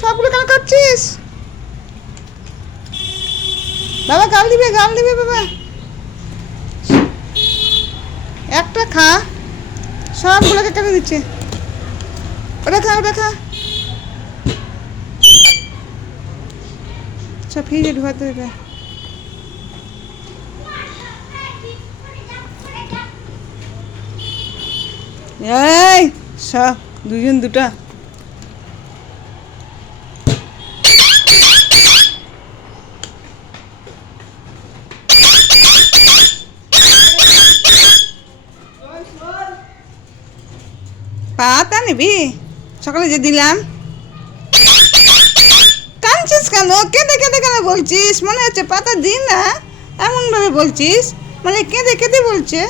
সবগুলো কেন কাটছিস? বাবা গাল দিবে বাবা। একটা খা, সবগুলোকে কেটে দিচ্ছে। ওটা খা সব ফ্রিজে ঢুকাতে দেবে। এই সব দুজন দুটা। পাতা নিবি? সকালে যে দিলাম। কাঁদছিস কেন? কেঁদে কেন বলছিস? মনে হচ্ছে পাতা দিন না, এমনভাবে বলছিস, মানে কেঁদে বলছে।